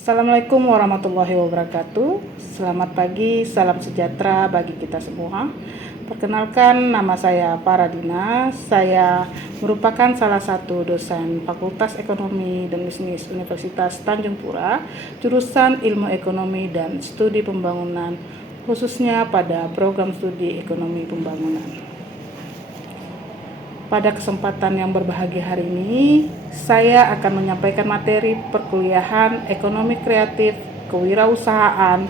Assalamualaikum warahmatullahi wabarakatuh. Selamat pagi, salam sejahtera bagi kita semua. Perkenalkan, nama saya Paradina. Saya merupakan salah satu dosen Fakultas Ekonomi dan Bisnis Universitas Tanjung Pura, jurusan Ilmu Ekonomi dan Studi Pembangunan, khususnya pada program studi Ekonomi Pembangunan. Pada kesempatan yang berbahagia hari ini, saya akan menyampaikan materi perkuliahan Ekonomi Kreatif, Kewirausahaan,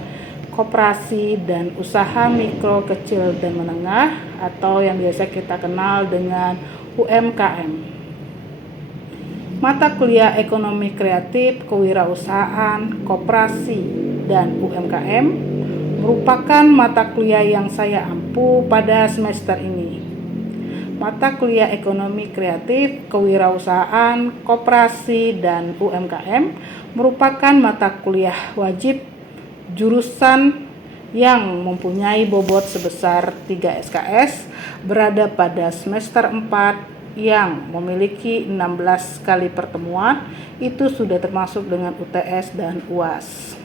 Koperasi, dan Usaha Mikro, Kecil, dan Menengah atau yang biasa kita kenal dengan UMKM. Mata kuliah Ekonomi Kreatif, Kewirausahaan, Koperasi, dan UMKM merupakan mata kuliah yang saya ampu pada semester ini. Mata kuliah Ekonomi Kreatif, Kewirausahaan, Koperasi, dan UMKM merupakan mata kuliah wajib jurusan yang mempunyai bobot sebesar 3 SKS berada pada semester 4 yang memiliki 16 kali pertemuan, itu sudah termasuk dengan UTS dan UAS.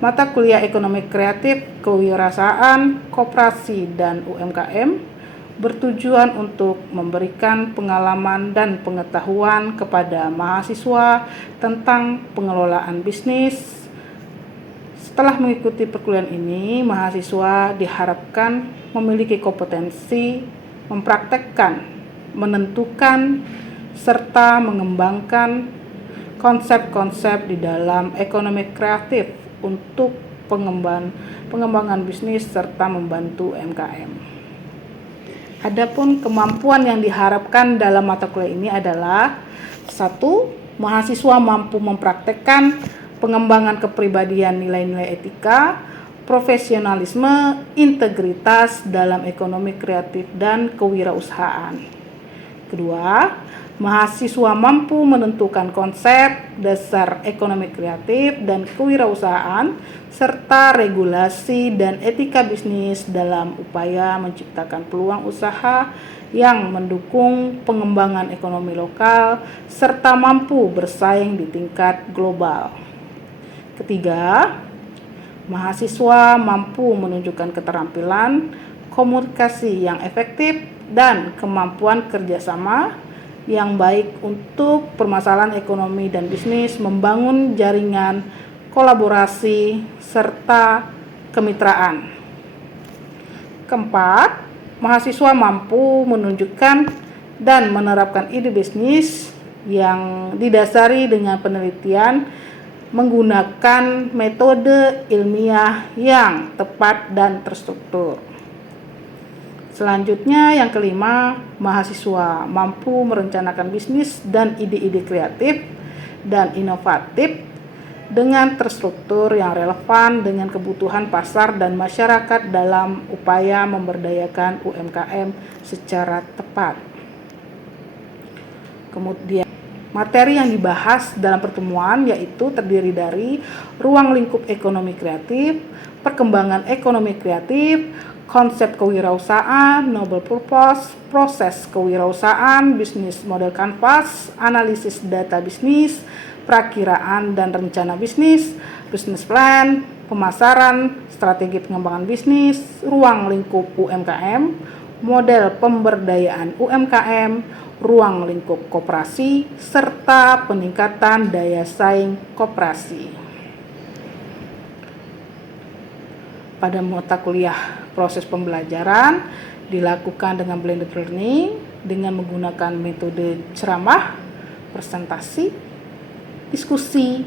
Mata kuliah Ekonomi Kreatif, Kewirausahaan, Koperasi, dan UMKM bertujuan untuk memberikan pengalaman dan pengetahuan kepada mahasiswa tentang pengelolaan bisnis. Setelah mengikuti perkuliahan ini, mahasiswa diharapkan memiliki kompetensi mempraktekkan, menentukan, serta mengembangkan konsep-konsep di dalam ekonomi kreatif untuk pengembangan bisnis serta membantu UMKM. Adapun kemampuan yang diharapkan dalam mata kuliah ini adalah 1. Mahasiswa mampu mempraktekkan pengembangan kepribadian, nilai-nilai etika, profesionalisme, integritas dalam ekonomi kreatif dan kewirausahaan. 2. Mahasiswa mampu menentukan konsep dasar ekonomi kreatif dan kewirausahaan serta regulasi dan etika bisnis dalam upaya menciptakan peluang usaha yang mendukung pengembangan ekonomi lokal serta mampu bersaing di tingkat global. 3. Mahasiswa mampu menunjukkan keterampilan komunikasi yang efektif dan kemampuan kerjasama yang baik untuk permasalahan ekonomi dan bisnis, membangun jaringan kolaborasi serta kemitraan. 4. Mahasiswa mampu menunjukkan dan menerapkan ide bisnis yang didasari dengan penelitian menggunakan metode ilmiah yang tepat dan terstruktur. Selanjutnya, yang kelima, mahasiswa mampu merencanakan bisnis dan ide-ide kreatif dan inovatif dengan terstruktur yang relevan dengan kebutuhan pasar dan masyarakat dalam upaya memberdayakan UMKM secara tepat. Kemudian, materi yang dibahas dalam pertemuan yaitu terdiri dari ruang lingkup ekonomi kreatif, perkembangan ekonomi kreatif, konsep kewirausahaan, noble purpose, proses kewirausahaan, bisnis model canvas, analisis data bisnis, perakiraan dan rencana bisnis, business plan, pemasaran, strategi pengembangan bisnis, ruang lingkup UMKM, model pemberdayaan UMKM, ruang lingkup koperasi, serta peningkatan daya saing koperasi. Pada mata kuliah proses pembelajaran dilakukan dengan blended learning dengan menggunakan metode ceramah, presentasi, diskusi,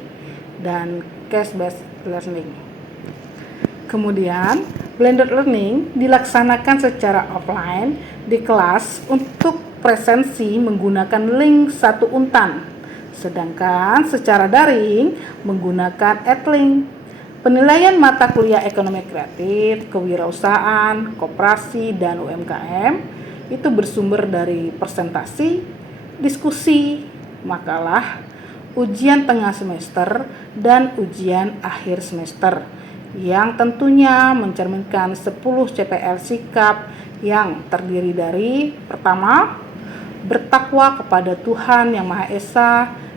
dan case-based learning. Kemudian, blended learning dilaksanakan secara offline di kelas untuk presensi menggunakan link satu untan, sedangkan secara daring menggunakan Edlink. Penilaian mata kuliah ekonomi kreatif, kewirausahaan, koperasi, dan UMKM itu bersumber dari presentasi, diskusi, makalah, ujian tengah semester, dan ujian akhir semester yang tentunya mencerminkan 10 CPL sikap yang terdiri dari: pertama, bertakwa kepada Tuhan Yang Maha Esa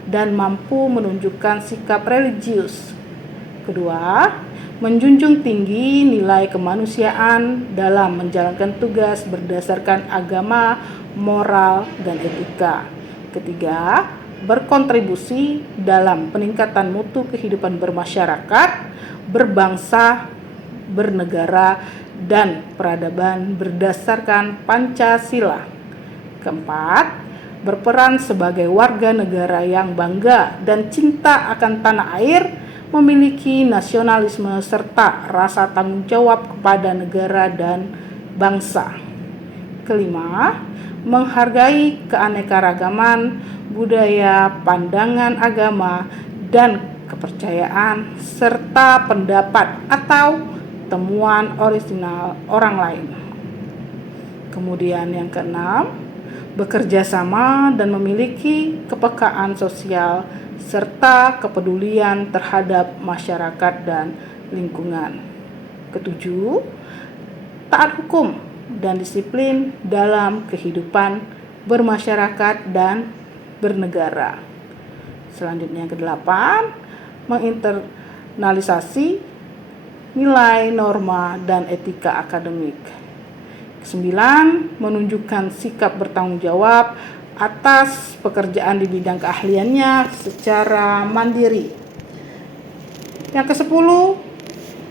dan mampu menunjukkan sikap religius. Kedua, menjunjung tinggi nilai kemanusiaan dalam menjalankan tugas berdasarkan agama, moral, dan etika. Ketiga, berkontribusi dalam peningkatan mutu kehidupan bermasyarakat, berbangsa, bernegara, dan peradaban berdasarkan Pancasila. Keempat, berperan sebagai warga negara yang bangga dan cinta akan tanah air, memiliki nasionalisme serta rasa tanggung jawab kepada negara dan bangsa. Kelima, menghargai keanekaragaman budaya, pandangan agama, dan kepercayaan serta pendapat atau temuan orisinal orang lain. Kemudian yang keenam, bekerja sama dan memiliki kepekaan sosial serta kepedulian terhadap masyarakat dan lingkungan. Ketujuh, taat hukum dan disiplin dalam kehidupan bermasyarakat dan bernegara. Selanjutnya yang kedelapan, menginternalisasi nilai, norma, dan etika akademik. Kesembilan, menunjukkan sikap bertanggung jawab atas pekerjaan di bidang keahliannya secara mandiri. Yang kesepuluh,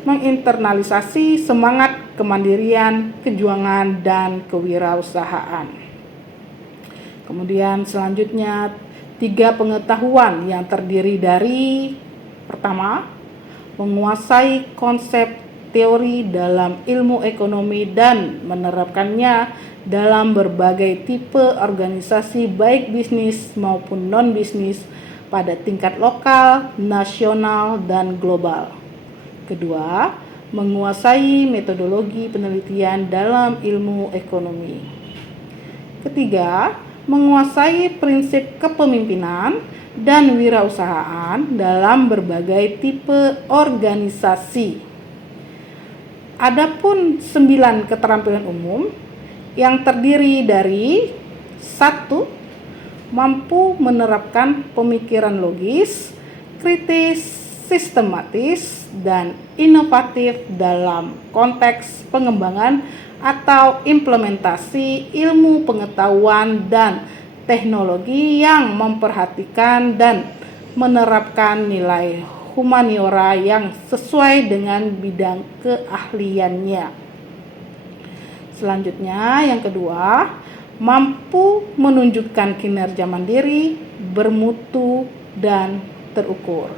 menginternalisasi semangat kemandirian, kejuangan, dan kewirausahaan. Kemudian selanjutnya 3 pengetahuan yang terdiri dari: pertama, menguasai konsep teori dalam ilmu ekonomi dan menerapkannya dalam berbagai tipe organisasi baik bisnis maupun non-bisnis pada tingkat lokal, nasional, dan global. Kedua, menguasai metodologi penelitian dalam ilmu ekonomi. Ketiga, menguasai prinsip kepemimpinan dan wirausahaan dalam berbagai tipe organisasi. Adapun 9 keterampilan umum yang terdiri dari: 1. Mampu menerapkan pemikiran logis, kritis, sistematis, dan inovatif dalam konteks pengembangan atau implementasi ilmu pengetahuan dan teknologi yang memperhatikan dan menerapkan nilai humaniora yang sesuai dengan bidang keahliannya. Selanjutnya yang kedua, mampu menunjukkan kinerja mandiri, bermutu, dan terukur.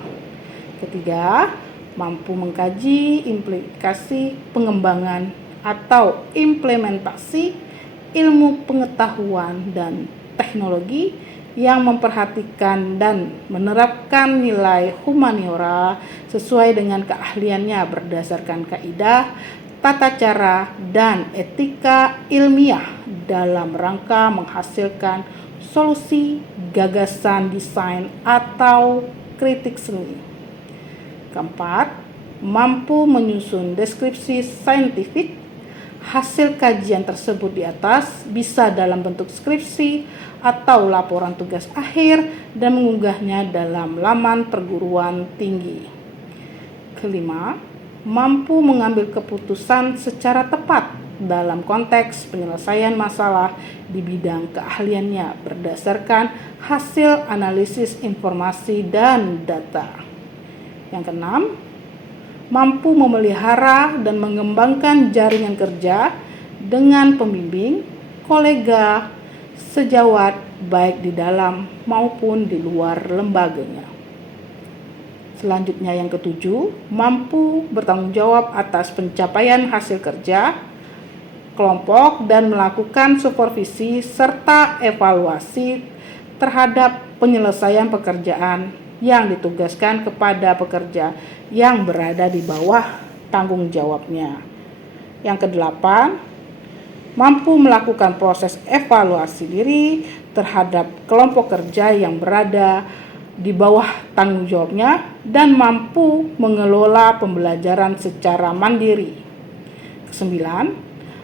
Ketiga, mampu mengkaji implikasi pengembangan atau implementasi ilmu pengetahuan dan teknologi yang memperhatikan dan menerapkan nilai humaniora sesuai dengan keahliannya berdasarkan kaidah, tata cara, dan etika ilmiah dalam rangka menghasilkan solusi, gagasan, desain, atau kritik seni. Keempat, mampu menyusun deskripsi saintifik. Hasil kajian tersebut di atas bisa dalam bentuk skripsi atau laporan tugas akhir dan mengunggahnya dalam laman perguruan tinggi. Kelima, mampu mengambil keputusan secara tepat dalam konteks penyelesaian masalah di bidang keahliannya berdasarkan hasil analisis informasi dan data. Yang keenam, mampu memelihara dan mengembangkan jaringan kerja dengan pembimbing, kolega, sejawat baik di dalam maupun di luar lembaganya. Selanjutnya yang ketujuh, mampu bertanggung jawab atas pencapaian hasil kerja kelompok dan melakukan supervisi serta evaluasi terhadap penyelesaian pekerjaan yang ditugaskan kepada pekerja yang berada di bawah tanggung jawabnya. Yang kedelapan, mampu melakukan proses evaluasi diri terhadap kelompok kerja yang berada di bawah tanggung jawabnya dan mampu mengelola pembelajaran secara mandiri. Kesembilan,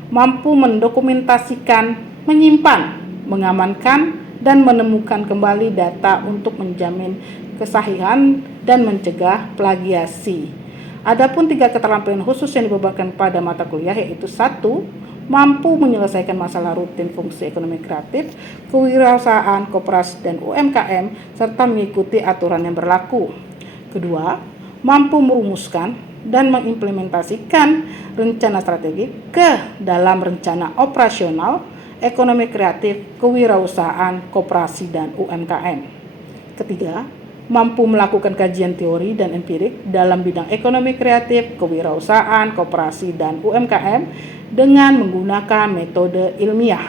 mampu mendokumentasikan, menyimpan, mengamankan, dan menemukan kembali data untuk menjamin kesahihan dan mencegah plagiasi. Adapun 3 keterampilan khusus yang dibebankan pada mata kuliah yaitu 1. Mampu menyelesaikan masalah rutin fungsi ekonomi kreatif, kewirausahaan, koperasi, dan UMKM, serta mengikuti aturan yang berlaku. Kedua, mampu merumuskan dan mengimplementasikan rencana strategi ke dalam rencana operasional, ekonomi kreatif, kewirausahaan, koperasi, dan UMKM. Ketiga, mampu melakukan kajian teori dan empirik dalam bidang ekonomi kreatif, kewirausahaan, koperasi, dan UMKM dengan menggunakan metode ilmiah.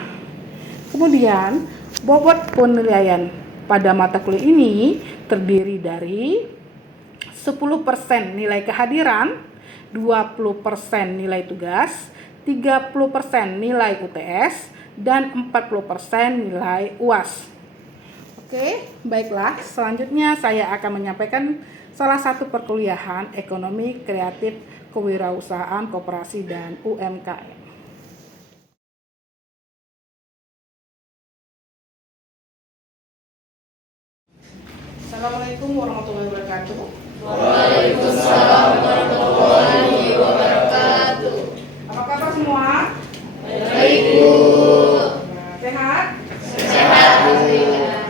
Kemudian, bobot penilaian pada mata kuliah ini terdiri dari 10% nilai kehadiran, 20% nilai tugas, 30% nilai UTS, dan 40% nilai UAS. Oke, baiklah. Selanjutnya saya akan menyampaikan salah satu perkuliahan ekonomi kreatif, kewirausahaan, koperasi, dan UMKM. Assalamualaikum warahmatullahi wabarakatuh. Waalaikumsalam warahmatullahi wabarakatuh. Apa kabar semua? Baik, Bu. Sehat? Sehat, alhamdulillah.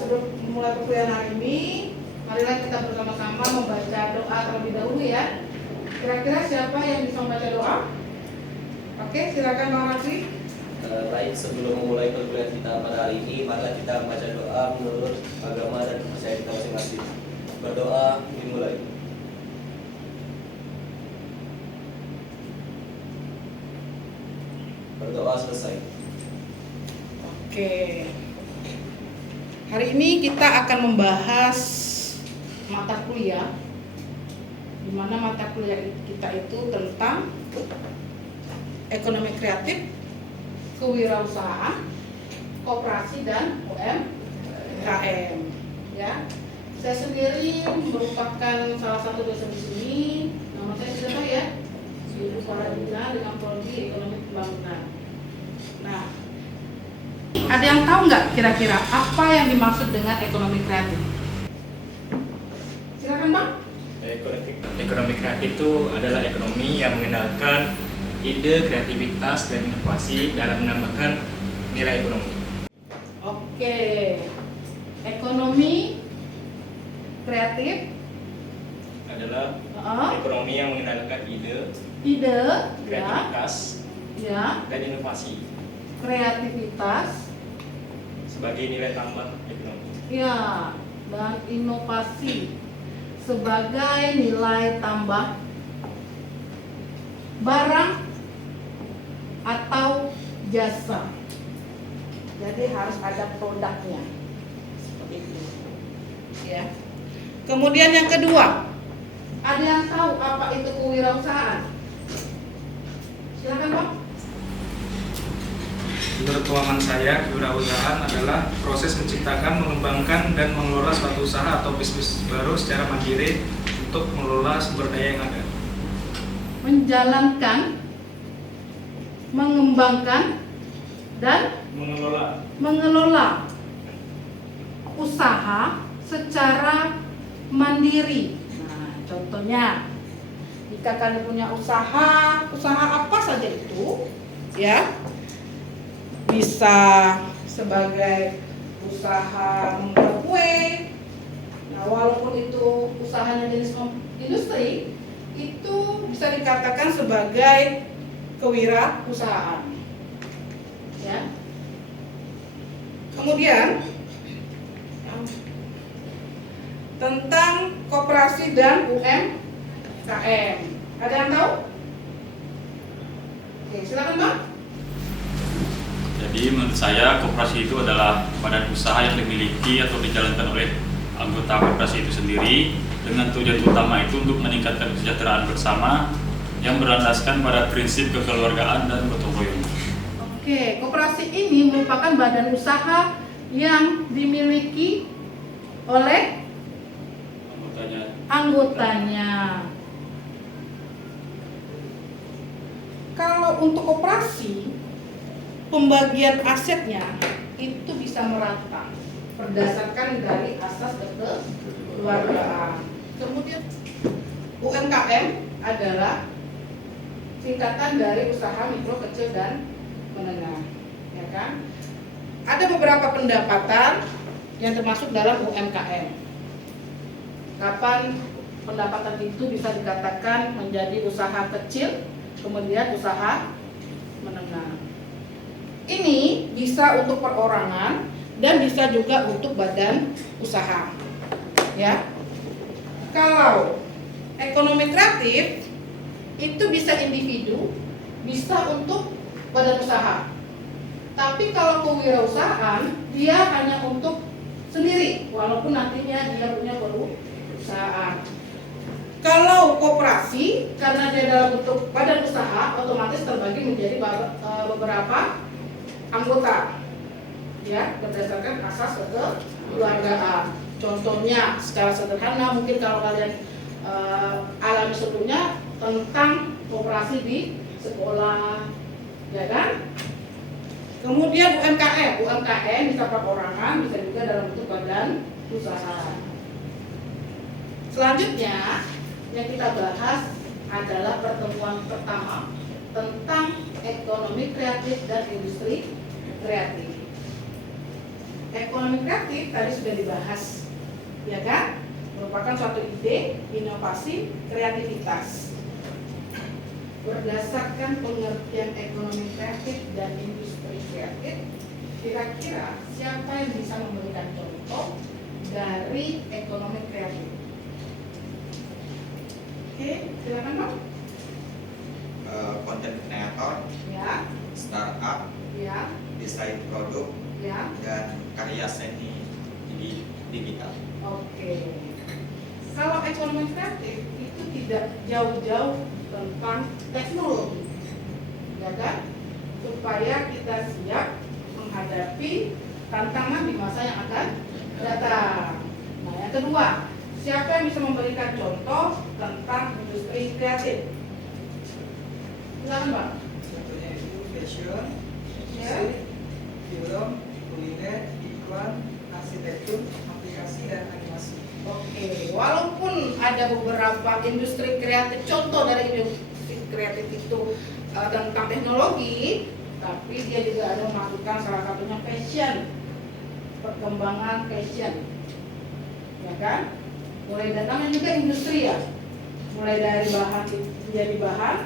Sebelum memulai perkuliahan hari ini, marilah kita bersama-sama membaca doa terlebih dahulu ya. Kira-kira siapa yang bisa membaca doa? Oke, silakan Bang Rafi. Baik, sebelum memulai perkuliahan kita pada hari ini, marilah kita membaca doa menurut agama dan kepercayaan kita masing-masing. Berdoa dimulai. Berdoa selesai. Oke. Hari ini kita akan membahas mata kuliah, di mana mata kuliah kita itu tentang ekonomi kreatif, kewirausahaan, koperasi, dan UMKM. Ya, saya sendiri merupakan salah satu dosen di sini. Nama saya sudah tahu ya, Ibu Faradina dengan prodi ekonomi pembangunan. Nah, ada yang tahu nggak kira-kira apa yang dimaksud dengan ekonomi kreatif? Silakan Bang. Ekonomi kreatif itu adalah ekonomi yang mengenalkan ide, kreativitas, dan inovasi dalam menambahkan nilai ekonomi. Oke, ekonomi kreatif Adalah uh, ekonomi yang mengenalkan ide, ide, ya, kreativitas, ya, dan inovasi kreativitas, sebagai nilai tambah ekonomi. ya, dan inovasi sebagai nilai tambah barang atau jasa. Jadi harus ada produknya. Seperti itu. Ya. Kemudian yang kedua, ada yang tahu apa itu kewirausahaan? Silakan Bang. Menurut pemahaman saya, kewirausahaan adalah proses menciptakan, mengembangkan, dan mengelola suatu usaha atau bisnis baru secara mandiri untuk mengelola sumber daya yang ada. Menjalankan, mengembangkan, dan mengelola usaha secara mandiri. Nah, contohnya, jika kalian punya usaha apa saja itu, ya, bisa sebagai usaha membuat kue. Nah, walaupun itu usahanya jenis industri, itu bisa dikatakan sebagai kewirausahaan. Ya. Kemudian tentang koperasi dan UMKM. Ada yang tahu? Oke, silakan Bang. Jadi menurut saya koperasi itu adalah badan usaha yang dimiliki atau dijalankan oleh anggota koperasi itu sendiri dengan tujuan utama itu untuk meningkatkan kesejahteraan bersama yang berlandaskan pada prinsip kekeluargaan dan gotong royong. Oke, koperasi ini merupakan badan usaha yang dimiliki oleh anggotanya. Kalau untuk koperasi, pembagian asetnya itu bisa merata berdasarkan dari asas kekeluargaan. Kemudian UMKM adalah singkatan dari usaha mikro, kecil, dan menengah, ya kan? Ada beberapa pendapatan yang termasuk dalam UMKM. Kapan pendapatan itu bisa dikatakan menjadi usaha kecil, kemudian usaha menengah. Ini bisa untuk perorangan dan bisa juga untuk badan usaha. Ya. Kalau ekonomi kreatif itu bisa individu, bisa untuk badan usaha. Tapi kalau kewirausahaan dia hanya untuk sendiri, walaupun nantinya dia punya perusahaan. Kalau koperasi, karena dia dalam bentuk badan usaha, otomatis terbagi menjadi beberapa anggota, ya, berdasarkan asas kekeluargaan. Contohnya secara sederhana, mungkin kalau kalian alami sebelumnya tentang koperasi di sekolah, ya kan? Kemudian UMKM bisa perorangan, bisa juga dalam bentuk badan usaha. Selanjutnya yang kita bahas adalah pertemuan pertama tentang ekonomi kreatif dan industri kreatif. Ekonomi kreatif tadi sudah dibahas, ya kan? Merupakan suatu ide, inovasi, kreativitas. Berdasarkan pengertian ekonomi kreatif dan industri kreatif, kira-kira siapa yang bisa memberikan contoh dari ekonomi kreatif? Oke, silakan Bang. Content creator, Ya, startup, ya, desain produk, ya. dan karya seni digital. Oke. Kalau ekonomi kreatif itu tidak jauh-jauh tentang teknologi, ya kan? Supaya kita siap menghadapi tantangan di masa yang akan datang. Nah, yang kedua, siapa yang bisa memberikan contoh tentang industri kreatif? Silakan, Bang. Contohnya itu fashion, Ya. musik, film, kuliner, iklan, arsitektur, aplikasi, dan animasi. Oke, walaupun ada beberapa industri kreatif, contoh dari industri kreatif itu tentang teknologi, tapi dia juga ada memasukkan salah satunya fashion, perkembangan fashion, ya kan? Mulai dari namanya juga industri ya, mulai dari bahan menjadi bahan,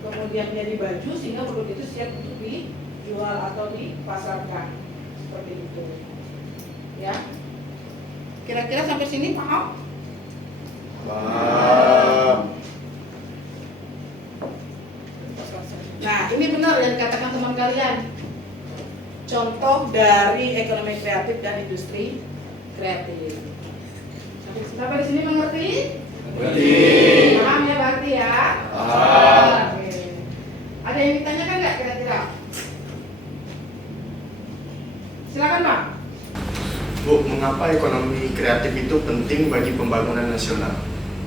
kemudian menjadi baju sehingga produk itu siap untuk dijual atau dipasarkan, seperti itu, ya. Kira-kira sampai sini paham? Paham. Nah, ini benar yang dikatakan teman kalian. Contoh dari ekonomi kreatif dan industri kreatif. Sampai di sini mengerti? Mengerti. Paham ya berarti ya? Paham. Oke. Ada yang ditanyakan nggak kira-kira? Silakan Pak. Bu, mengapa ekonomi kreatif itu penting bagi pembangunan nasional?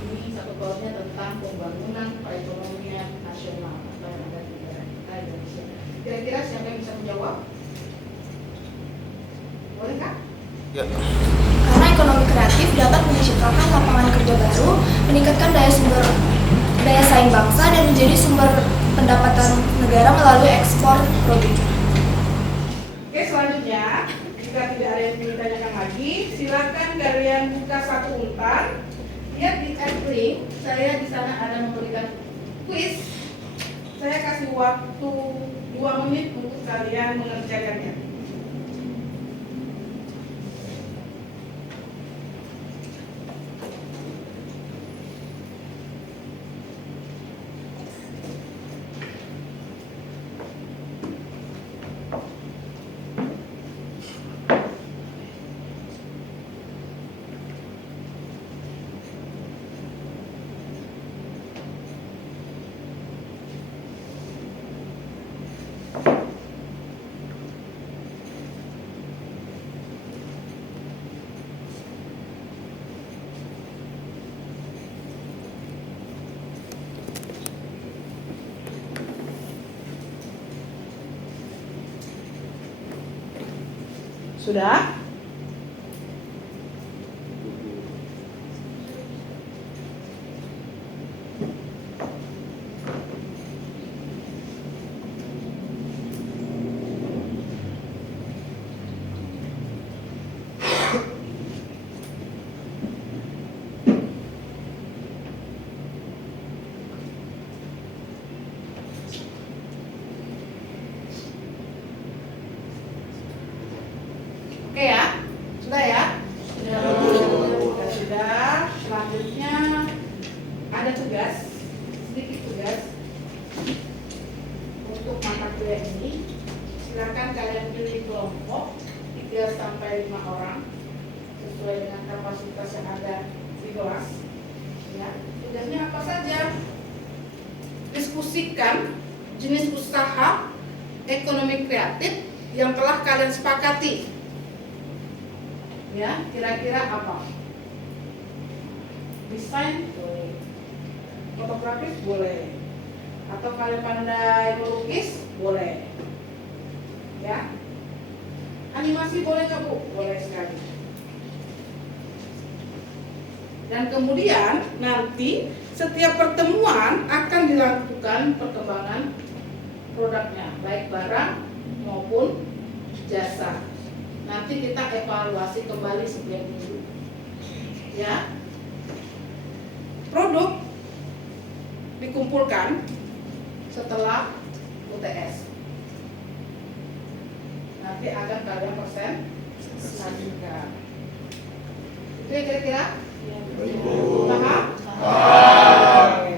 Ini satu bautnya tentang pembangunan perekonomian nasional atau yang ada di negara kita Indonesia. Kira-kira siapa yang bisa menjawab? Boleh Kak? Ya. Karena ekonomi kreatif dapat menciptakan lapangan kerja baru, meningkatkan daya saing bangsa, dan menjadi sumber pendapatan negara melalui ekspor produk. Oke, selanjutnya jika tidak ada yang ditanyakan lagi, silakan kalian buka satu untar. Lihat di link, saya di sana ada memberikan quiz. Saya kasih waktu 2 menit untuk kalian mengerjakannya. Sudah? Oke ya? Sudah ya? Sudah. Selanjutnya ada tugas, sedikit tugas untuk mata kuliah ini. Silakan kalian pilih kelompok 3 sampai 5 orang sesuai dengan kapasitas yang ada di kelas. Ya, tugasnya apa saja? Diskusikan jenis usaha ekonomi kreatif yang telah kalian sepakati. Ya, kira-kira apa? Desain boleh, fotografis boleh, atau kalian pandai melukis boleh, ya. Animasi boleh nggak Bu? Boleh sekali. Dan kemudian nanti setiap pertemuan akan dilakukan perkembangan produknya, baik barang maupun jasa. Nanti kita evaluasi kembali setiap minggu. Ya. Produk dikumpulkan setelah UTS. Nanti akan kalian presentasikan. Itu ya kira-kira? Paham? Oke.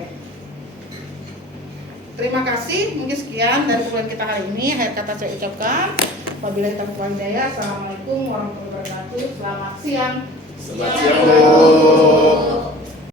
Terima kasih. Mungkin sekian dari kuliah kita hari ini. Akhir kata saya ucapkan. Wabillahi taufiq wal hidayah. Assalamualaikum warahmatullahi wabarakatuh. Selamat siang. Selamat siang, Bu.